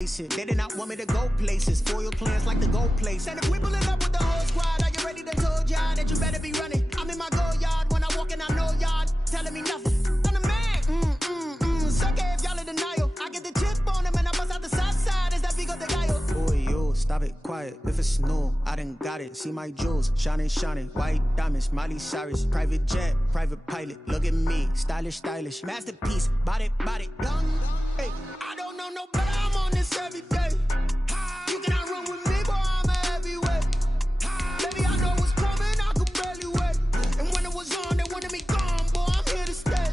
They did not want me to go places. Foil plans like the gold place. And if we pulling up with the whole squad, are you ready to told y'all that you better be running? I'm in my go yard when I walk in, I know y'all telling me nothing. I'm the man. Suck it if y'all in denial. I get the chip on them and I bust out the south side. Is that big of the guy? Boy, yo, stop it, quiet. If it's no, I done got it. See my jewels, shining, white diamonds, Miley Cyrus, private jet, private pilot. Look at me, stylish, masterpiece, body, young. Hey, I don't know no better. I'm on this every day. You cannot run with me, boy. I'm a heavyweight. Baby, I know what's coming. I could barely wait. And when it was on, they wanted me gone, boy. I'm here to stay.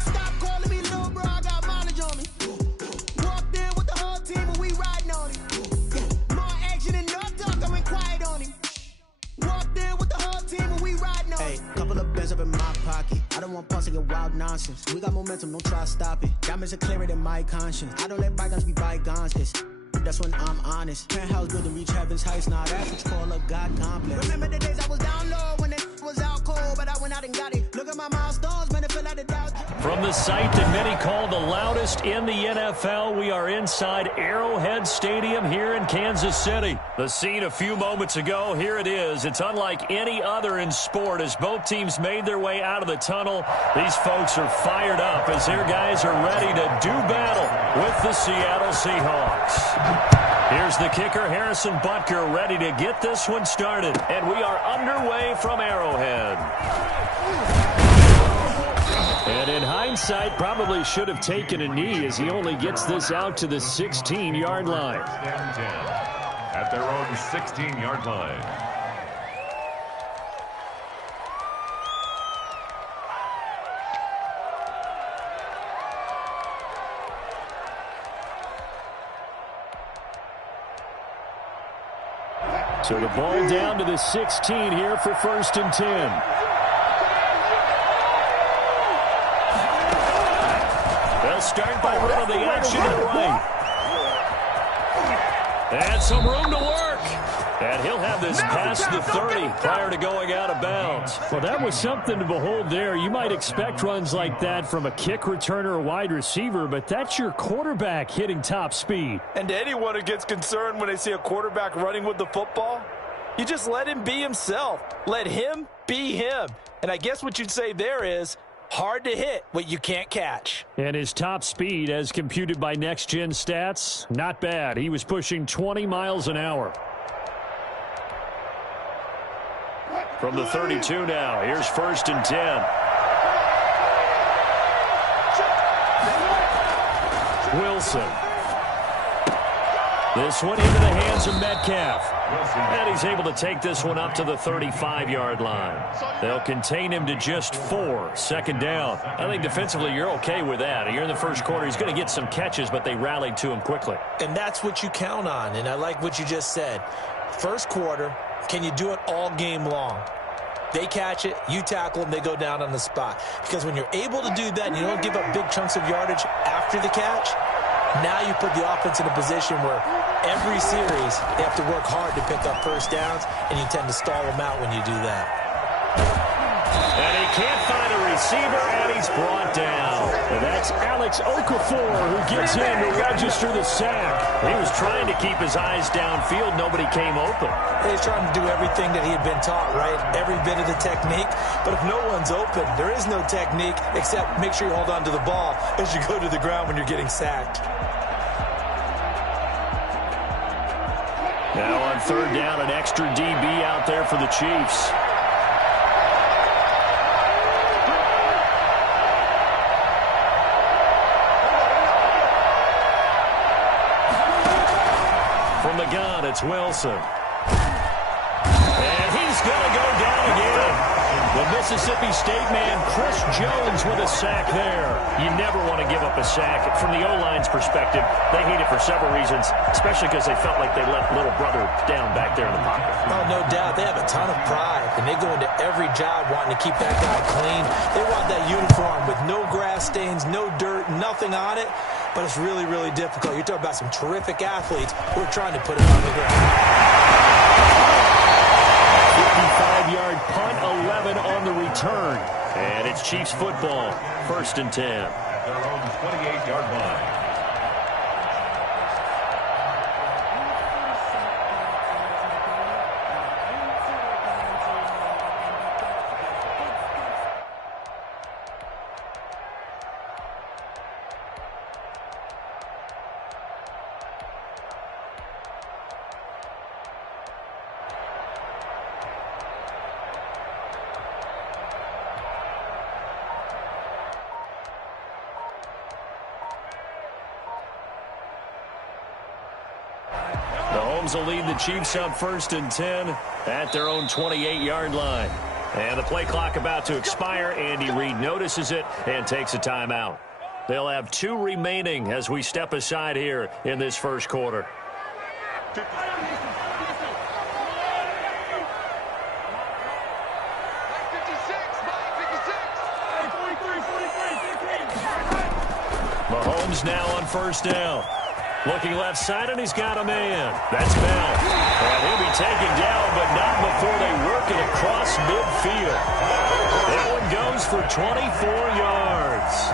Stop calling me little bro. I got mileage on me. Walked in with the whole team, and we riding on him. More action and no talk. I went quiet on him. Walked in with the whole team, and we riding on him. Hey, couple of bands up in my pocket. I don't want pulse to get wild nonsense. We got momentum, don't try to stop it. Diamonds are clearer than my conscience. I don't let bygones be bygones, cause that's when I'm honest. Penthouse building, reach heaven's heights. Now that's what you call a God complex. Remember the days I was down low when it was out cold, but I went out and got it. Look at my milestones, man, it feel like the Dow. From the site that many call the loudest in the NFL, we are inside Arrowhead Stadium here in Kansas City. The scene a few moments ago, here it is. It's unlike any other in sport as both teams made their way out of the tunnel. These folks are fired up as their guys are ready to do battle with the Seattle Seahawks. Here's the kicker, Harrison Butker, ready to get this one started. And we are underway from Arrowhead. And in hindsight, probably should have taken a knee as he only gets this out to the 16-yard line. At their own 16-yard line. So the ball down to the 16 here for 1st and 10. They'll start by running the action to the right. And some room to work. And he'll have this past the 30 prior to going out of bounds. Well, that was something to behold there. You might expect runs like that from a kick returner or wide receiver, but that's your quarterback hitting top speed. And to anyone who gets concerned when they see a quarterback running with the football, you just let him be himself. Let him be him. And I guess what you'd say there is, hard to hit what you can't catch. And his top speed, as computed by Next Gen Stats, not bad. He was pushing 20 miles an hour. From the 32 now, here's 1st and 10. Wilson. This one into the hands of Metcalf. And he's able to take this one up to the 35-yard line. They'll contain him to just 4. 2nd down. I think defensively you're okay with that. You're in the first quarter. He's going to get some catches, but they rallied to him quickly. And that's what you count on, and I like what you just said. First quarter, can you do it all game long? They catch it, you tackle them, they go down on the spot. Because when you're able to do that and you don't give up big chunks of yardage after the catch, now you put the offense in a position where every series they have to work hard to pick up first downs, and you tend to stall them out when you do that. And he can't find a receiver, and he's brought down. And that's Alex Okafor who gets in to register the sack. He was trying to keep his eyes downfield. Nobody came open. He's trying to do everything that he had been taught, right? Every bit of the technique. But if no one's open, there is no technique except make sure you hold on to the ball as you go to the ground when you're getting sacked. Now on 3rd down, an extra DB out there for the Chiefs. From the gun, it's Wilson. And he's going to go down again. The Mississippi State man, Chris Jones, with a sack there. You never want to give up a sack. From the O-line's perspective, they hate it for several reasons, especially because they felt like they let little brother down back there in the pocket. Oh, no doubt. They have a ton of pride, and they go into every job wanting to keep that guy clean. They want that uniform with no grass stains, no dirt, nothing on it. But it's really, really difficult. You're talking about some terrific athletes who are trying to put it on the ground. 55-yard punt, 11 on the return. And it's Chiefs football, 1st and 10. At their own 28-yard line. Mahomes will lead the Chiefs up 1st and 10 at their own 28-yard line. And the play clock about to expire. Andy Reid notices it and takes a timeout. They'll have 2 remaining as we step aside here in this first quarter. Mahomes now on 1st down. Looking left side, and he's got a man. That's Bell. And he'll be taken down, but not before they work it across midfield. That one goes for 24 yards.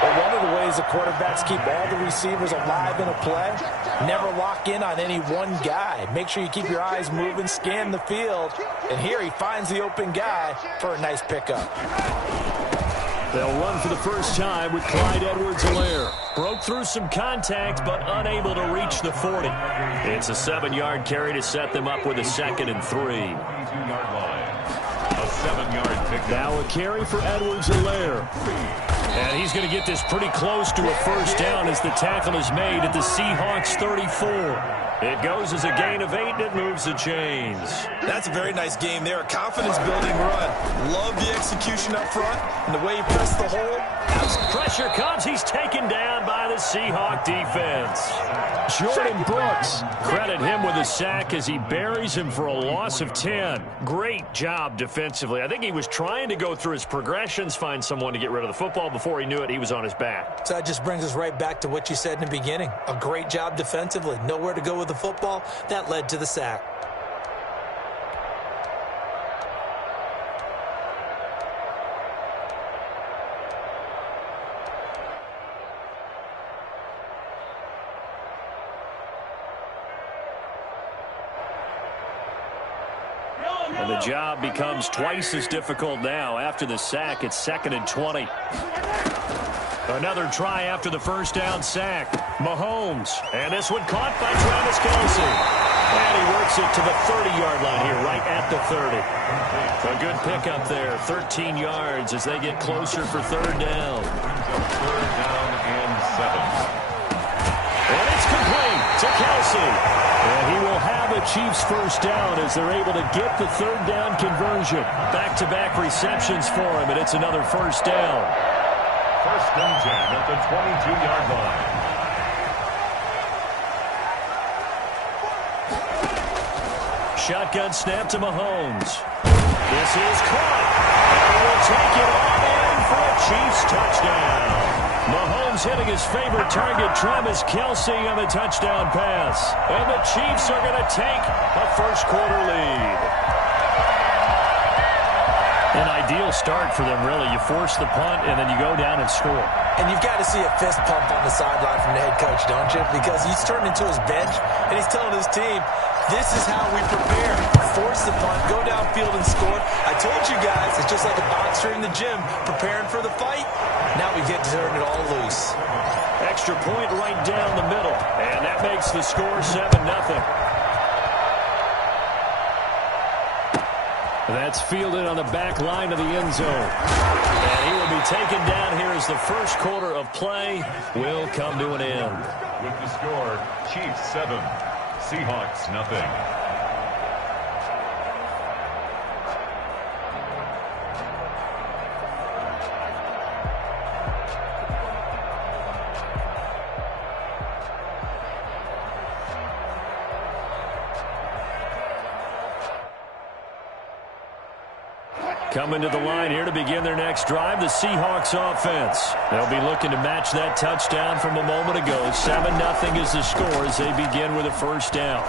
Well, one of the ways the quarterbacks keep all the receivers alive in a play, never lock in on any one guy. Make sure you keep your eyes moving, scan the field. And here he finds the open guy for a nice pickup. They'll run for the first time with Clyde Edwards-Helaire. Broke through some contact, but unable to reach the 40. It's a 7-yard carry to set them up with a 2nd and 3. 22-yard line. A 7-yard pickup. Now a carry for Edwards-Helaire. And he's going to get this pretty close to a first down as the tackle is made at the Seahawks 34. It goes as a gain of 8, and it moves the chains. That's a very nice game there. A confidence-building run. Love the execution up front and the way he pressed the hole. Pressure comes. He's taken down by the Seahawk defense. Jordan Brooks. Credit him with a sack as he buries him for a loss of 10. Great job defensively. I think he was trying to go through his progressions, find someone to get rid of the football. Before he knew it, he was on his back. So that just brings us right back to what you said in the beginning. A great job defensively. Nowhere to go with the football. That led to the sack. And the job becomes twice as difficult now. After the sack, it's 2nd and 20. Another try after the first down sack. Mahomes. And this one caught by Travis Kelce. And he works it to the 30-yard line here, right at the 30. A good pickup there. 13 yards as they get closer for 3rd down. 3rd down and 7. And it's complete to Kelce. And he will have a Chiefs first down as they're able to get the 3rd down conversion. Back-to-back receptions for him, and it's another first down. 1st and 10 at the 22-yard line. Shotgun snap to Mahomes. This is caught. And he will take it all in for a Chiefs touchdown. Mahomes hitting his favorite target, Travis Kelce, on the touchdown pass. And the Chiefs are going to take a first quarter lead. An ideal start for them, really. You force the punt, and then you go down and score. And you've got to see a fist pump on the sideline from the head coach, don't you? Because he's turned into his bench, and he's telling his team, this is how we prepare. Force the punt, go downfield and score. I told you guys, it's just like a boxer in the gym preparing for the fight. Now we get to turn it all loose. Extra point right down the middle, and that makes the score 7-0. That's fielded on the back line of the end zone. And he will be taken down here as the first quarter of play will come to an end. With the score, Chiefs 7, Seahawks nothing. Coming to the line here to begin their next drive, the Seahawks offense. They'll be looking to match that touchdown from a moment ago. 7-0 is the score as they begin with a first down.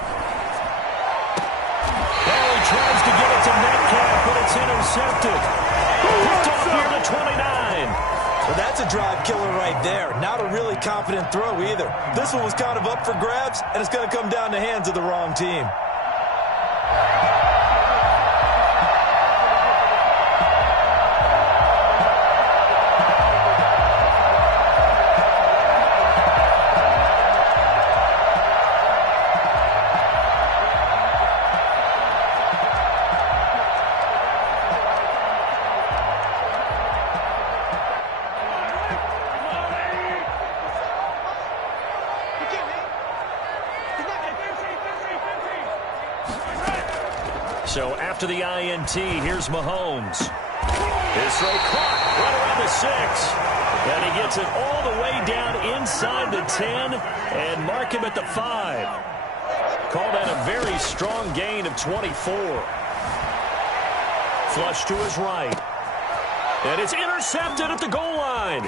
Well, he tries to get it to Metcalf, but it's intercepted. Picked off here to 29. Well, that's a drive killer right there. Not a really confident throw either. This one was kind of up for grabs, and it's going to come down the hands of the wrong team. So after the INT, here's Mahomes. His throw caught right around the 6. And he gets it all the way down inside the 10 and mark him at the 5. Called that a very strong gain of 24. Flush to his right. And it's intercepted at the goal line.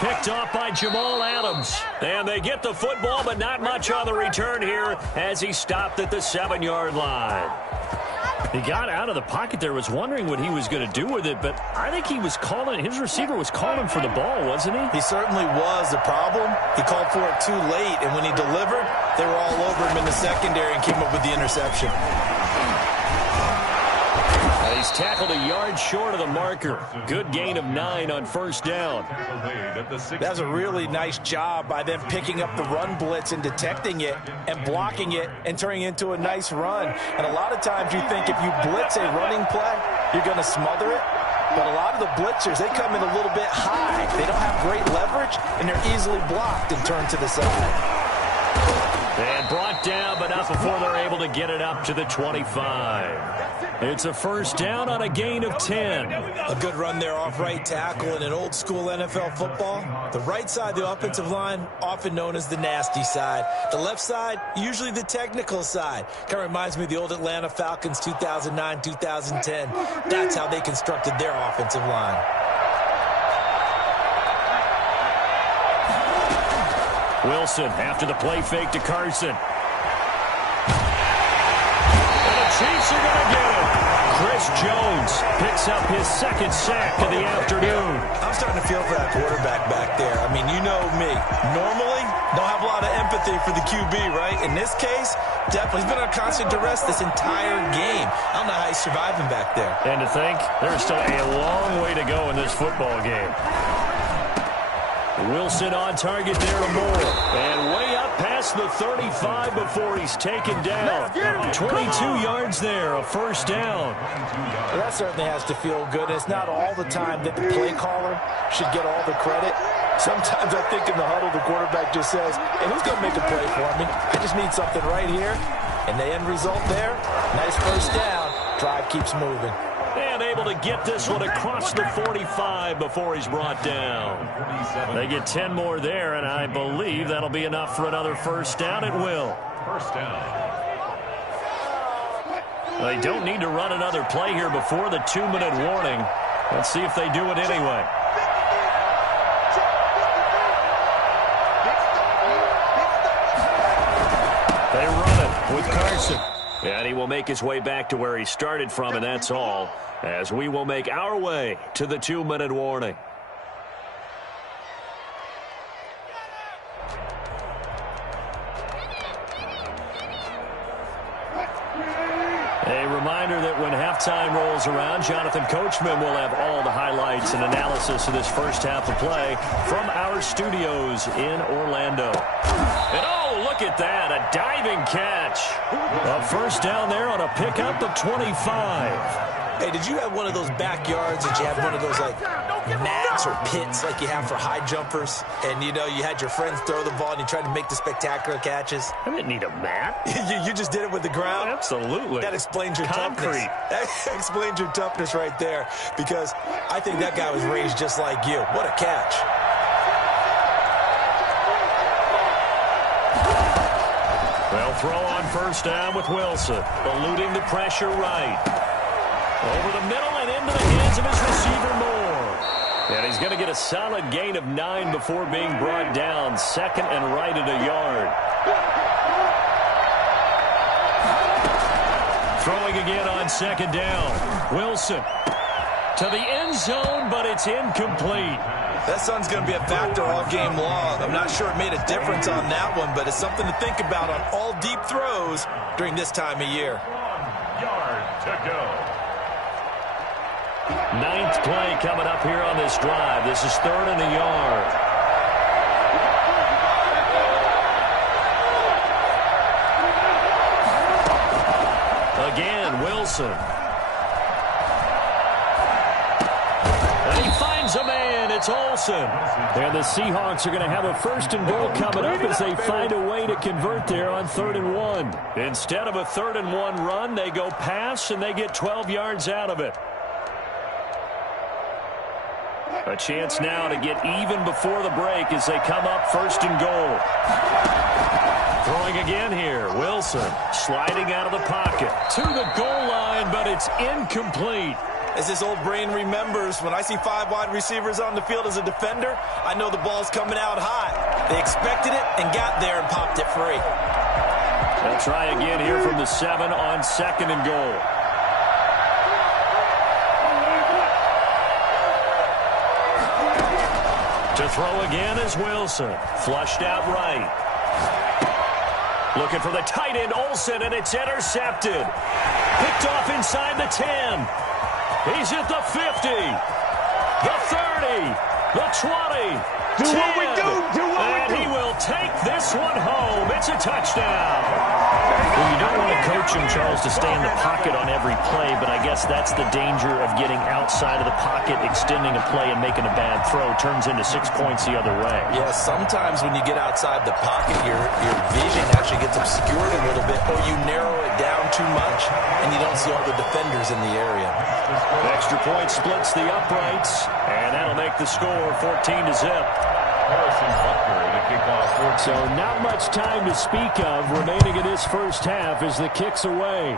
Picked off by Jamal Adams. And they get the football, but not much on the return here as he stopped at the 7-yard line. He got out of the pocket there, was wondering what he was going to do with it, but I think he was calling, his receiver was calling for the ball, wasn't he? He certainly was. The problem, he called for it too late, and when he delivered, they were all over him in the secondary and came up with the interception. He's tackled a yard short of the marker. Good gain of 9 on first down. That's a really nice job by them picking up the run blitz and detecting it and blocking it and turning it into a nice run. And a lot of times you think if you blitz a running play, you're going to smother it. But a lot of the blitzers, they come in a little bit high. They don't have great leverage, and they're easily blocked and turned to the side. And brought down, but not before they're able to get it up to the 25. It's a first down on a gain of 10. A good run there off right tackle in an old school NFL football. The right side of the offensive line, often known as the nasty side. The left side, usually the technical side. Kind of reminds me of the old Atlanta Falcons 2009, 2010. That's how they constructed their offensive line. Wilson after the play fake to Carson. And the Chiefs are going to get him. Chris Jones picks up his second sack of the afternoon. I'm starting to feel for that quarterback back there. I mean, you know me. Normally, don't have a lot of empathy for the QB, right? In this case, definitely. He's been on constant duress this entire game. I don't know how he's surviving back there. And to think, there's still a long way to go in this football game. Wilson on target there to Moore. And way up past the 35 before he's taken down. 22 yards there, a first down. Well, that certainly has to feel good. It's not all the time that the play caller should get all the credit. Sometimes I think in the huddle, the quarterback just says, hey, who's going to make a play for me? I just need something right here. And the end result there, nice first down. Drive keeps moving. And able to get this one across the 45 before he's brought down. They get 10 more there, and I believe that'll be enough for another first down. It will. First down. They don't need to run another play here before the 2-minute warning. Let's see if they do it anyway. They run it with Carson. And he will make his way back to where he started from, and that's all, as we will make our way to the 2-minute warning. A reminder that when halftime rolls around, Jonathan Coachman will have all the highlights and analysis of this first half of play from our studios in Orlando. And oh, look at that, a diving catch. A first down there on a pickup of 25. Hey, did you have one of those backyards that you have one of those, like, mats or pits like you have for high jumpers? And, you know, you had your friends throw the ball and you tried to make the spectacular catches? I didn't need a mat. you just did it with the ground? Absolutely. That explains your Concrete. toughness. That explains your toughness right there, because I think that guy was raised just like you. What a catch. They'll throw on first down with Wilson, eluding the pressure right. Over the middle and into the hands of his receiver, Moore. And he's going to get a solid gain of 9 before being brought down. Second and right at a yard. Throwing again on second down. Wilson to the end zone, but it's incomplete. That sun's going to be a factor all game long. I'm not sure it made a difference on that one, but it's something to think about on all deep throws during this time of year. 1 yard to go. 9th play coming up here on this drive. This is 3rd and a yard. Again, Wilson. And he finds a man. It's Olsen. And the Seahawks are going to have a 1st and goal coming up as they find a way to convert there on 3rd and 1. Instead of a 3rd and 1 run, they go pass, and they get 12 yards out of it. A chance now to get even before the break as they come up 1st and goal. Throwing again here. Wilson sliding out of the pocket to the goal line, but it's incomplete. As this old brain remembers, when I see 5 wide receivers on the field as a defender, I know the ball's coming out hot. They expected it and got there and popped it free. They'll try again here from the 7 on 2nd and goal. To throw again is Wilson. Flushed out right. Looking for the tight end, Olsen, and it's intercepted. Picked off inside the 10. He's at the 50, the 30, the 20, Do 10, what we do, and he will take this one home. It's a touchdown. Well, you don't want to coach him, Charles, to stay in the pocket on every play, but I guess that's the danger of getting outside of the pocket, extending a play, and making a bad throw. Turns into 6 points the other way. Yeah, sometimes when you get outside the pocket, your vision actually gets obscured a little bit, or you narrow it down too much, and you don't see all the defenders in the area. Extra point splits the uprights, and that'll make the score 14-0. So not much time to speak of remaining in this first half as the kick's away.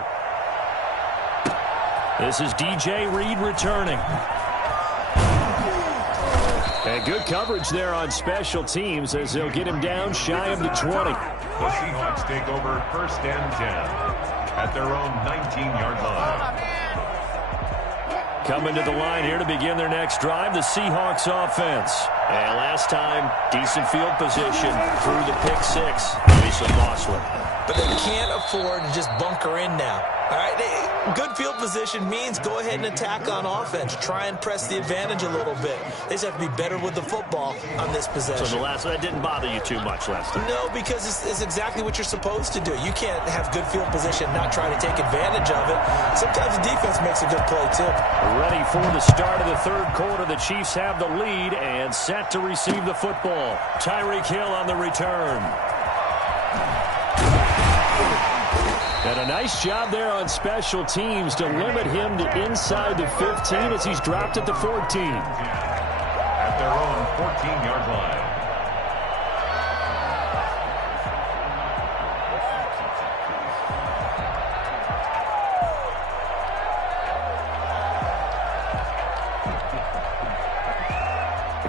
This is DJ Reed returning. And good coverage there on special teams as they'll get him down shy of the 20. The Seahawks take over 1st and 10 at their own 19-yard line. Coming to the line here to begin their next drive, the Seahawks offense. And last time, decent field position through the pick 6. Obviously costly. But they can't afford to just bunker in now. All right, good field position means go ahead and attack on offense. Try and press the advantage a little bit. They just have to be better with the football on this possession. So that didn't bother you too much last time? No, because it's exactly what you're supposed to do. You can't have good field position and not try to take advantage of it. Sometimes the defense makes a good play, too. Ready for the start of the 3rd quarter. The Chiefs have the lead and set to receive the football. Tyreek Hill on the return. And a nice job there on special teams to limit him to inside the 15 as he's dropped at the 14. At their own 14-yard line.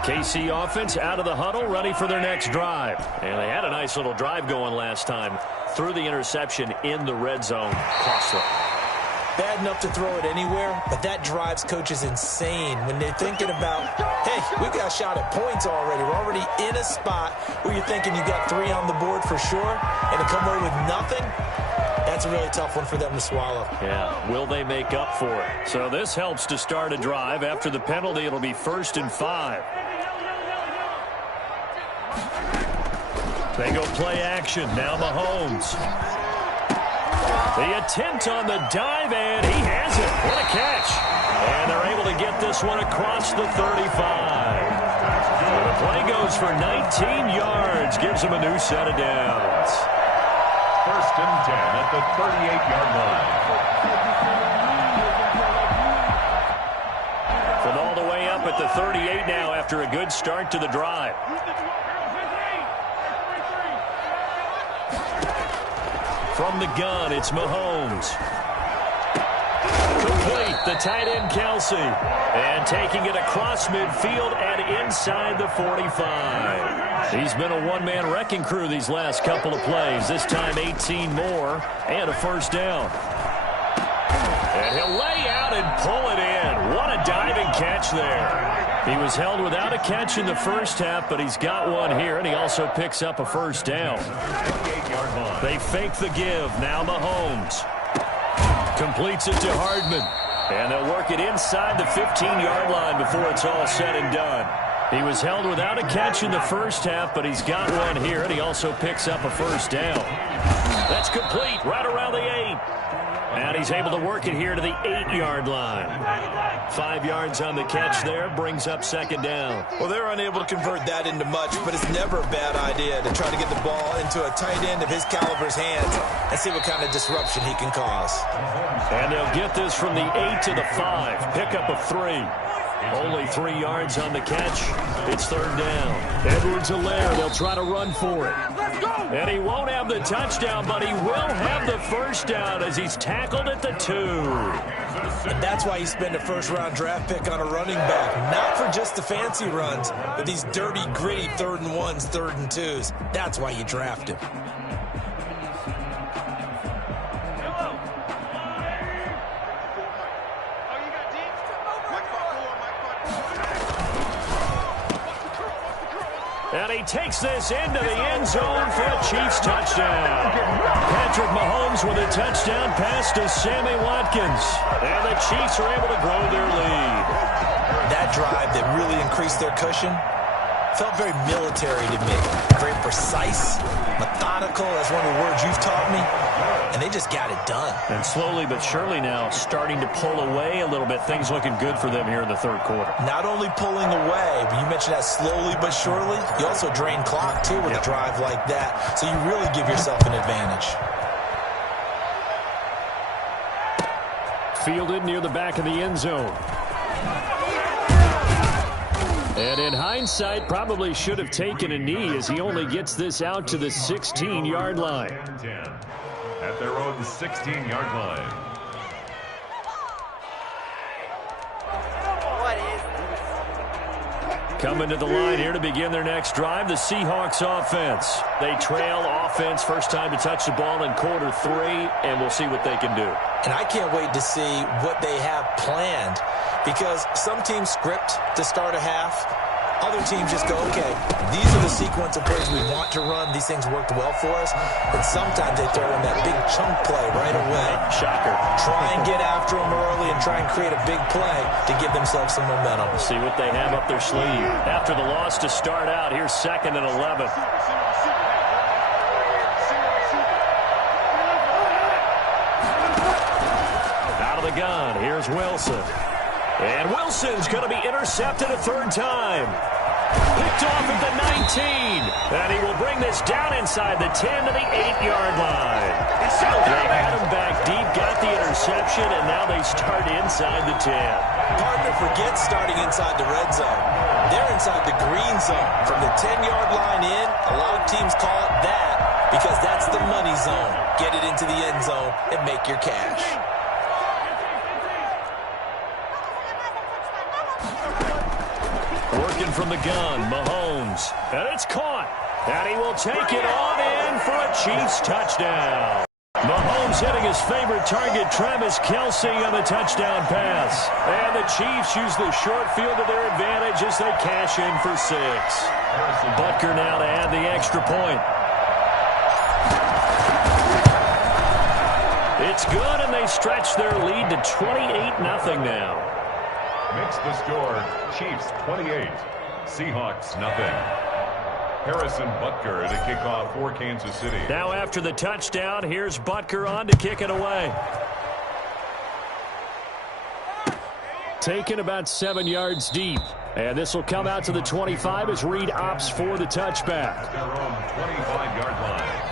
KC offense out of the huddle, ready for their next drive. And they had a nice little drive going last time. Threw the interception in the red zone. Costly. Bad enough to throw it anywhere, but that drives coaches insane when they're thinking about, hey, we've got a shot at points already. We're already in a spot where you're thinking you got 3 on the board for sure, and to come away with nothing, that's a really tough one for them to swallow. Yeah, will they make up for it? So this helps to start a drive. After the penalty, it'll be 1st and 5. They go play action. Now Mahomes. The attempt on the dive, and he has it. What a catch. And they're able to get this one across the 35. And the play goes for 19 yards. Gives them a new set of downs. 1st and 10 at the 38-yard line. From all the way up at the 38 now after a good start to the drive. From the gun, it's Mahomes. Complete, the tight end, Kelsey. And taking it across midfield and inside the 45. He's been a one-man wrecking crew these last couple of plays. This time 18 more and a 1st down. And he'll lay out and pull it in. What a diving catch there. He was held without a catch in the first half, but he's got one here, and he also picks up a 1st down. They fake the give. Now Mahomes completes it to Hardman. And they'll work it inside the 15-yard line before it's all said and done. He was held without a catch in the first half, but he's got one here, and he also picks up a 1st down. That's complete right around the 8. And he's able to work it here to the 8-yard line. 5 yards on the catch there, brings up second down. Well, they're unable to convert that into much, but it's never a bad idea to try to get the ball into a tight end of his caliber's hands and see what kind of disruption he can cause. And they'll get this from the 8 to the 5. Pickup of 3. Only 3 yards on the catch. It's third down. Edwards-Helaire, they'll try to run for it. And he won't have the touchdown, but he will have the first down as he's tackled at the 2. And that's why you spend a first-round draft pick on a running back. Not for just the fancy runs, but these dirty, gritty 3rd and 1s, 3rd and 2s. That's why you draft him. And he takes this into the end zone for a Chiefs touchdown. Patrick Mahomes with a touchdown pass to Sammy Watkins. And the Chiefs are able to grow their lead. That drive that really increased their cushion felt very military to me. Very precise, methodical, that's one of the words you've taught me. And they just got it done. And slowly but surely now starting to pull away a little bit. Things looking good for them here in the third quarter. Not only pulling away, but you mentioned that slowly but surely, you also drain clock too with a drive like that. So you really give yourself an advantage. Fielded near the back of the end zone. And in hindsight, probably should have taken a knee as he only gets this out to the 16-yard line. At their own 16-yard line. Coming to the line here to begin their next drive, the Seahawks offense. They trail offense, first time to touch the ball in quarter 3, and we'll see what they can do. And I can't wait to see what they have planned, because some teams script to start a half. Other teams just go, okay, these are the sequence of plays we want to run. These things worked well for us. And sometimes they throw in that big chunk play right away. Shocker. Try and get after them early and try and create a big play to give themselves some momentum. See what they have up their sleeve. After the loss to start out, here's 2nd and 11. Out of the gun, here's Wilson. And Wilson's going to be intercepted a 3rd time. Picked off at the 19. And he will bring this down inside the 10 to the 8-yard line. They had him back deep, got the interception, and now they start inside the 10. Partner forgets starting inside the red zone. They're inside the green zone. From the 10-yard line in, a lot of teams call it that because that's the money zone. Get it into the end zone and make your cash. Working from the gun, Mahomes. And it's caught. And he will take it on in for a Chiefs touchdown. Mahomes hitting his favorite target, Travis Kelce, on the touchdown pass. And the Chiefs use the short field to their advantage as they cash in for 6. Butker now to add the extra point. It's good, and they stretch their lead to 28-0 now. Makes the score Chiefs 28, Seahawks nothing. Harrison Butker to kick off for Kansas City. Now after the touchdown, here's Butker on to kick it away. Taken about 7 yards deep. And this will come out to the 25 as Reed opts for the touchback. Their own 25-yard line.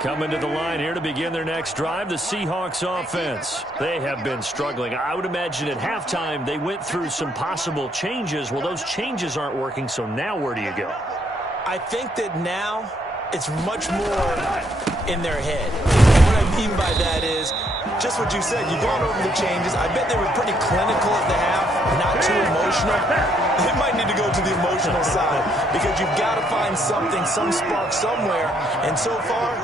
Coming to the line here to begin their next drive, the Seahawks offense. They have been struggling. I would imagine at halftime they went through some possible changes. Well, those changes aren't working, so now where do you go? I think that now it's much more in their head. And what I mean by that is just what you said. You've gone over the changes. I bet they were pretty clinical at the half, not too emotional. They might need to go to the emotional side because you've got to find something, some spark somewhere. And so far,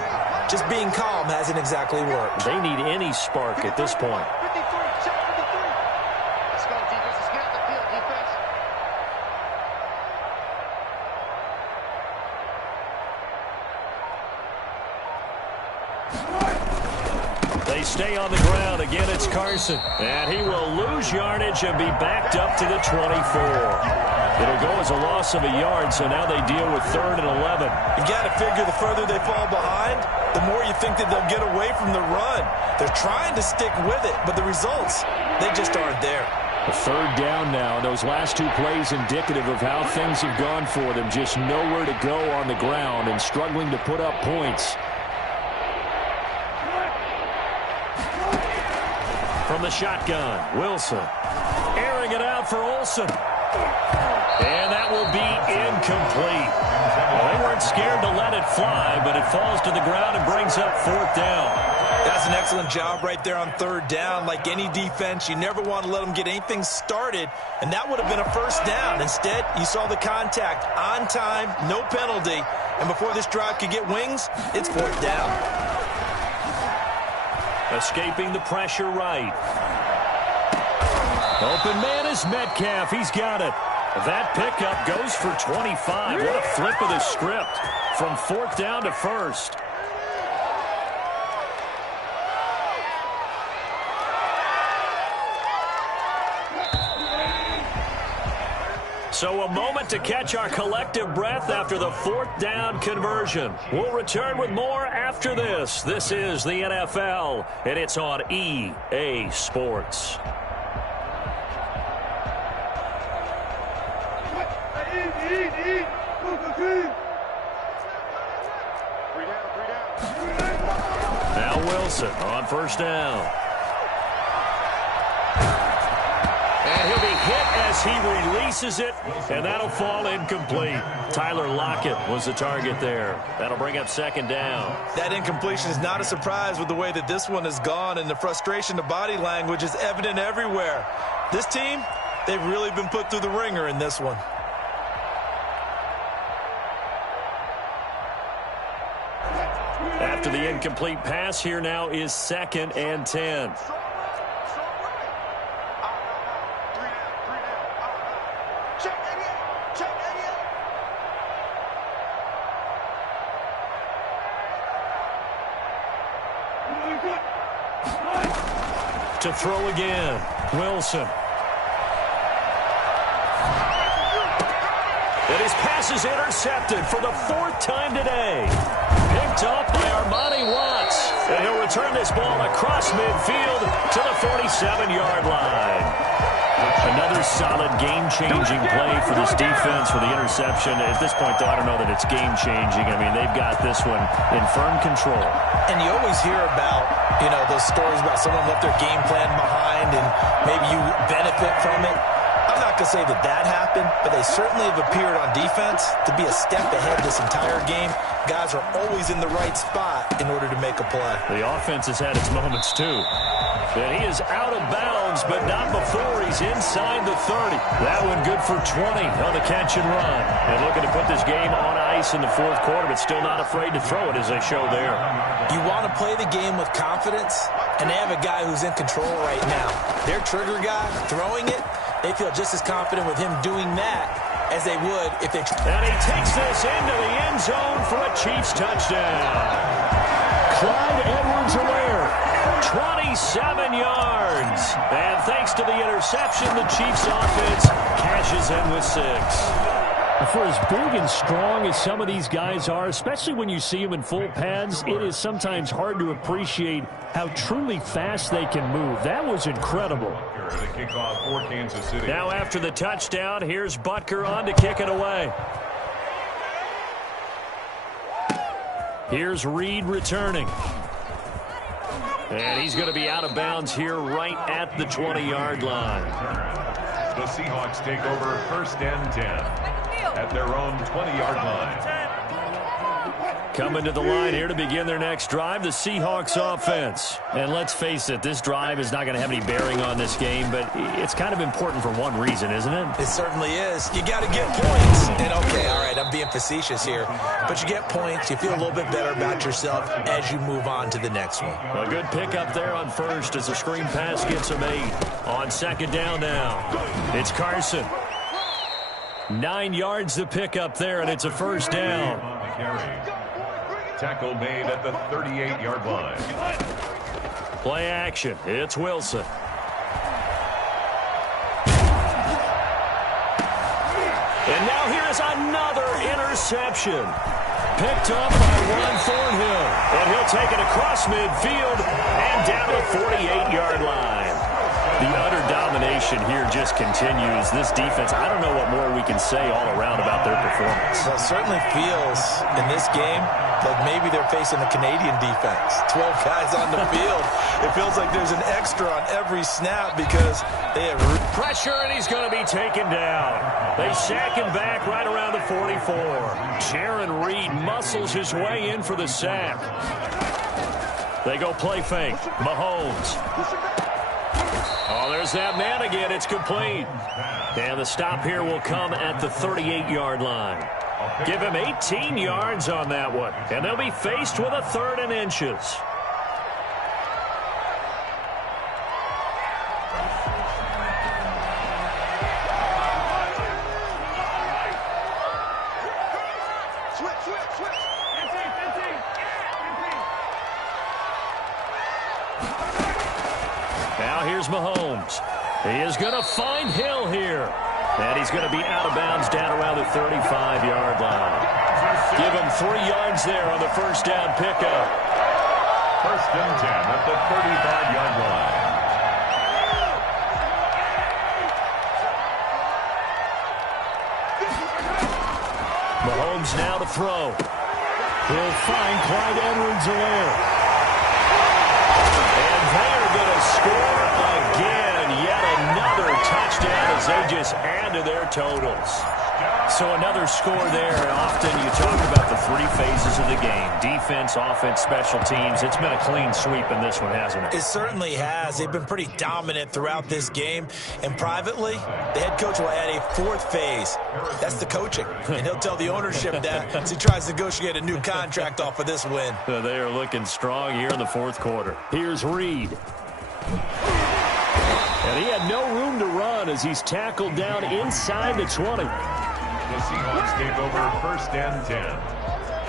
just being calm hasn't exactly worked. They need any spark at this point. They stay on the ground. Again, it's Carson. And he will lose yardage and be backed up to the 24. It'll go as a loss of a yard, so now they deal with 3rd and 11. You got to figure the further they fall behind, the more you think that they'll get away from the run. They're trying to stick with it, but the results, they just aren't there. A 3rd down now. Those last 2 plays indicative of how things have gone for them. Just nowhere to go on the ground and struggling to put up points. From the shotgun, Wilson. Airing it out for Olsen. And that will be incomplete. Well, they weren't scared to let it fly, but it falls to the ground and brings up 4th down. That's an excellent job right there on 3rd down. Like any defense, you never want to let them get anything started, and that would have been a 1st down. Instead, you saw the contact on time, no penalty, and before this drive could get wings, it's 4th down. Escaping the pressure right. Open man is Metcalf. He's got it. That pickup goes for 25. What a flip of the script from 4th down to 1st. So a moment to catch our collective breath after the 4th down conversion. We'll return with more after this. This is the NFL, and it's on EA Sports. Now Wilson on 1st down. And he'll be hit as he releases it, and that'll fall incomplete. Tyler Lockett was the target there. That'll bring up 2nd down. That incompletion is not a surprise with the way that this one has gone, and the frustration, the body language is evident everywhere. This team, they've really been put through the ringer in this one. After the incomplete pass, here now is 2nd and 10. To throw again, Wilson. And his pass is intercepted for the 4th time today. Picked off by Armani Watts. And he'll return this ball across midfield to the 47-yard line. Another solid game-changing play for this defense for the interception. At this point, though, I don't know that it's game-changing. I mean, they've got this one in firm control. And you always hear about, you know, those stories about someone left their game plan behind and maybe you benefit from it. I'm not going to say that that happened, but they certainly have appeared on defense to be a step ahead this entire game. Guys are always in the right spot in order to make a play. The offense has had its moments, too. And he is out of bounds, but not before he's inside the 30. That one good for 20 on the catch and run. And looking to put this game on ice in the 4th quarter, but still not afraid to throw it as they show there. You want to play the game with confidence, and they have a guy who's in control right now. Their trigger guy throwing it, they feel just as confident with him doing that as they would if they... And he takes this into the end zone for a Chiefs touchdown. Clyde Edwards-Helaire. 27 yards. And thanks to the interception, the Chiefs offense cashes in with 6. For as big and strong as some of these guys are, especially when you see them in full pads, it is sometimes hard to appreciate how truly fast they can move. That was incredible. Now after the touchdown, here's Butker on to kick it away. Here's Reed returning. And he's going to be out of bounds here right at the 20-yard line. The Seahawks take over 1st and 10 at their own 20-yard line. Coming to the line here to begin their next drive, the Seahawks offense. And let's face it, this drive is not going to have any bearing on this game, but it's kind of important for one reason, isn't it? It certainly is. You got to get points. And okay, all right, I'm being facetious here, but you get points, you feel a little bit better about yourself as you move on to the next one. A good pickup there on 1st as a screen pass gets him 8. On 2nd down now, it's Carson. 9 yards to pick up there, and it's a 1st down. Tackle made at the 38-yard line. Play action. It's Wilson. And now here is another interception. Picked up by Juan Thornhill. And he'll take it across midfield and down to the 48-yard line. The utter domination here just continues. This defense, I don't know what more we can say all around about their performance. Well, it certainly feels in this game like maybe they're facing the Canadian defense. 12 guys on the field. It feels like there's an extra on every snap because they have pressure, and he's going to be taken down. They sack him back right around the 44. Jaron Reed muscles his way in for the sack. They go play fake. Mahomes. Oh, there's that man again. It's complete. And the stop here will come at the 38-yard line. Give him 18 yards on that one. And they'll be faced with a 3rd and inches. Now here's Mahomes. He is going to find Hill here. And he's going to be out of bounds down around the 35-yard line. Give him 3 yards there on the first down pickup. 1st and 10 at the 35-yard line. Mahomes now to throw. He'll find Clyde Edwards-Helaire. And they're going to score again. Yet another touchdown as they just add to their totals. So another score there. Often you talk about the 3 phases of the game. Defense, offense, special teams. It's been a clean sweep in this one, hasn't it? It certainly has. They've been pretty dominant throughout this game. And privately, the head coach will add a 4th phase. That's the coaching. And he'll tell the ownership that as he tries to negotiate a new contract off of this win. They are looking strong here in the 4th quarter. Here's Reed. And he had no room to run as he's tackled down inside the 20. The Seahawks take over 1st and 10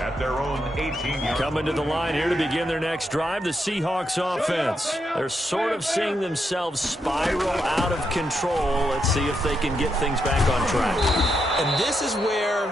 at their own 18-yard. Coming to the line here to begin their next drive, the Seahawks offense. They're sort of seeing themselves spiral out of control. Let's see if they can get things back on track. And this is where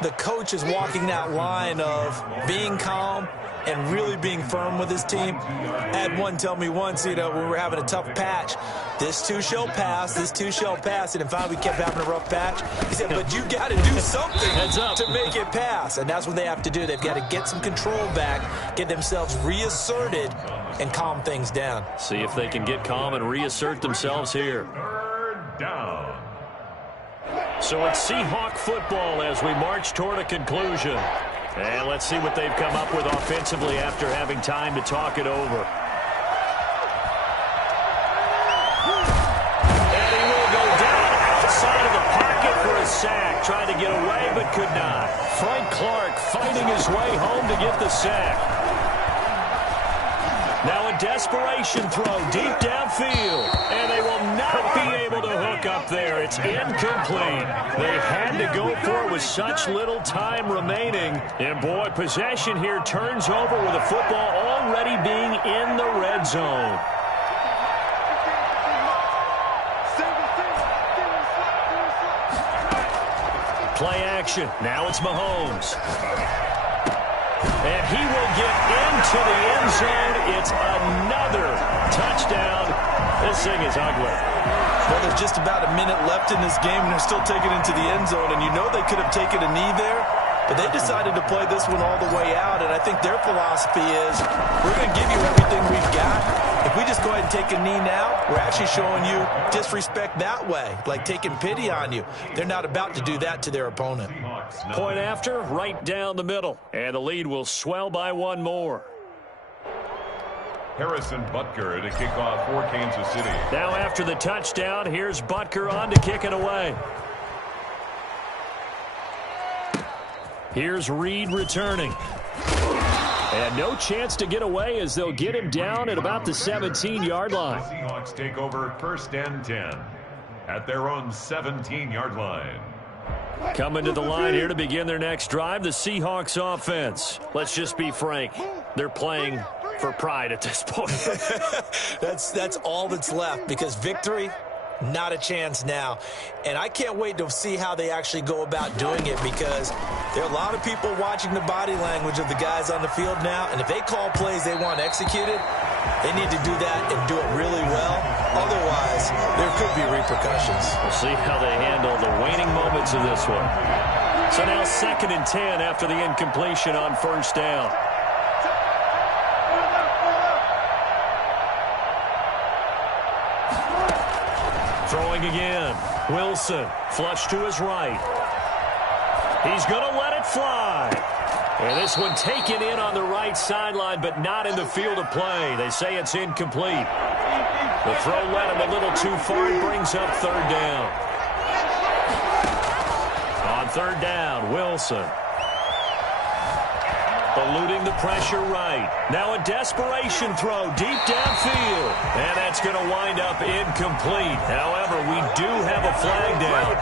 the coach is walking that line of being calm and really being firm with his team. I had one tell me once, when we were having a tough patch, this too shall pass, this too shall pass, and in fact we kept having a rough patch. He said, but you got to do something to make it pass, and that's what they have to do. They've got to get some control back, get themselves reasserted, and calm things down. See if they can get calm and reassert themselves here. 3rd down. So it's Seahawk football as we march toward a conclusion. And let's see what they've come up with offensively after having time to talk it over. And he will go down outside of the pocket for a sack. Tried to get away but could not. Frank Clark fighting his way home to get the sack. Now a desperation throw deep downfield. And they will not be able to hook up there. It's incomplete. They had to go for it with such little time remaining. And boy, possession here turns over with the football already being in the red zone. Play action. Now it's Mahomes. And he will get into the end zone. It's another touchdown. This thing is ugly. Well, there's just about a minute left in this game, and they're still taking it into the end zone. And you know they could have taken a knee there, but they decided to play this one all the way out. And I think their philosophy is, we're going to give you everything we've got. If we just go ahead and take a knee now, we're actually showing you disrespect that way, like taking pity on you. They're not about to do that to their opponent. Point after, right down the middle. And the lead will swell by 1 more. Harrison Butker to kick off for Kansas City. Now after the touchdown, here's Butker on to kick it away. Here's Reed returning. And no chance to get away as they'll get him down at about the 17-yard line. The Seahawks take over 1st and 10 at their own 17-yard line. Coming to the line here to begin their next drive, the Seahawks offense. Let's just be frank. They're playing for pride at this point. That's all that's left, because victory Not a chance now. And I can't wait to see how they actually go about doing it, because there are a lot of people watching the body language of the guys on the field now, and if they call plays they want executed, they need to do that and do it really well. Otherwise, there could be repercussions. We'll see how they handle the waning moments of this one. So now 2nd and 10 after the incompletion on 1st down. Throwing again. Wilson, flush to his right. He's going to let it fly. And this one taken in on the right sideline, but not in the field of play. They say it's incomplete. The throw led him a little too far. It brings up 3rd down. On 3rd down, Wilson. Eluding the pressure right. Now a desperation throw deep downfield. And that's going to wind up incomplete. However, we do have a flag down.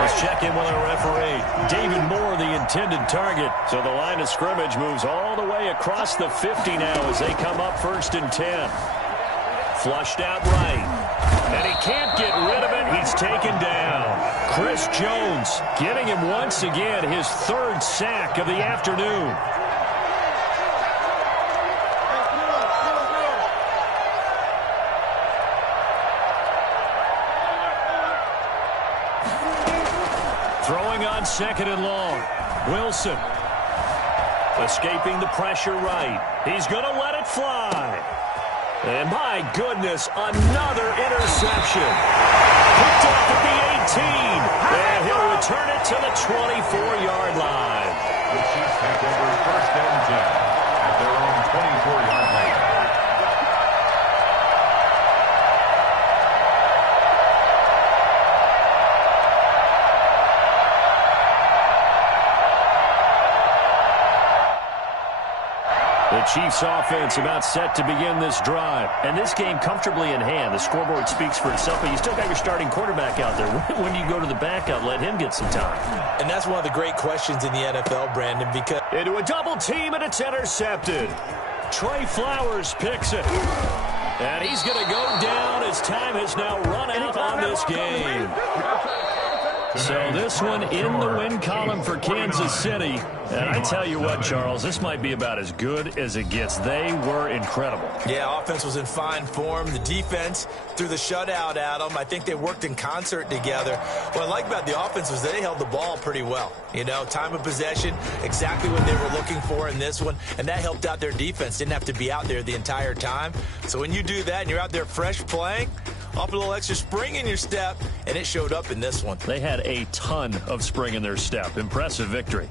Let's check in with our referee. David Moore, the intended target. So the line of scrimmage moves all the way across the 50 now as they come up 1st and 10. Flushed out right. And he can't get rid of it. He's taken down. Chris Jones getting him once again his 3rd sack of the afternoon. Throwing on 2nd and long. Wilson. Escaping the pressure right. He's going to let it fly. And my goodness, another interception. Picked off at the 18. And he'll return it to the 24-yard line. The Chiefs take over 1st and 10 at their own 24-yard line. The Chiefs offense about set to begin this drive. And this game comfortably in hand. The scoreboard speaks for itself, but you still got your starting quarterback out there. When do you go to the backup? Let him get some time. And that's one of the great questions in the NFL, Brandon, because into a double team, and it's intercepted. Trey Flowers picks it. And he's going to go down as time has now run out on this game. So this one in the win column for Kansas City. And I tell you what, Charles, this might be about as good as it gets. They were incredible. Yeah, offense was in fine form. The defense threw the shutout at them. I think they worked in concert together. What I like about the offense was they held the ball pretty well. You know, time of possession, exactly what they were looking for in this one. And that helped out their defense. Didn't have to be out there the entire time. So when you do that and you're out there fresh playing, off a little extra spring in your step, and it showed up in this one. They had a ton of spring in their step. Impressive victory.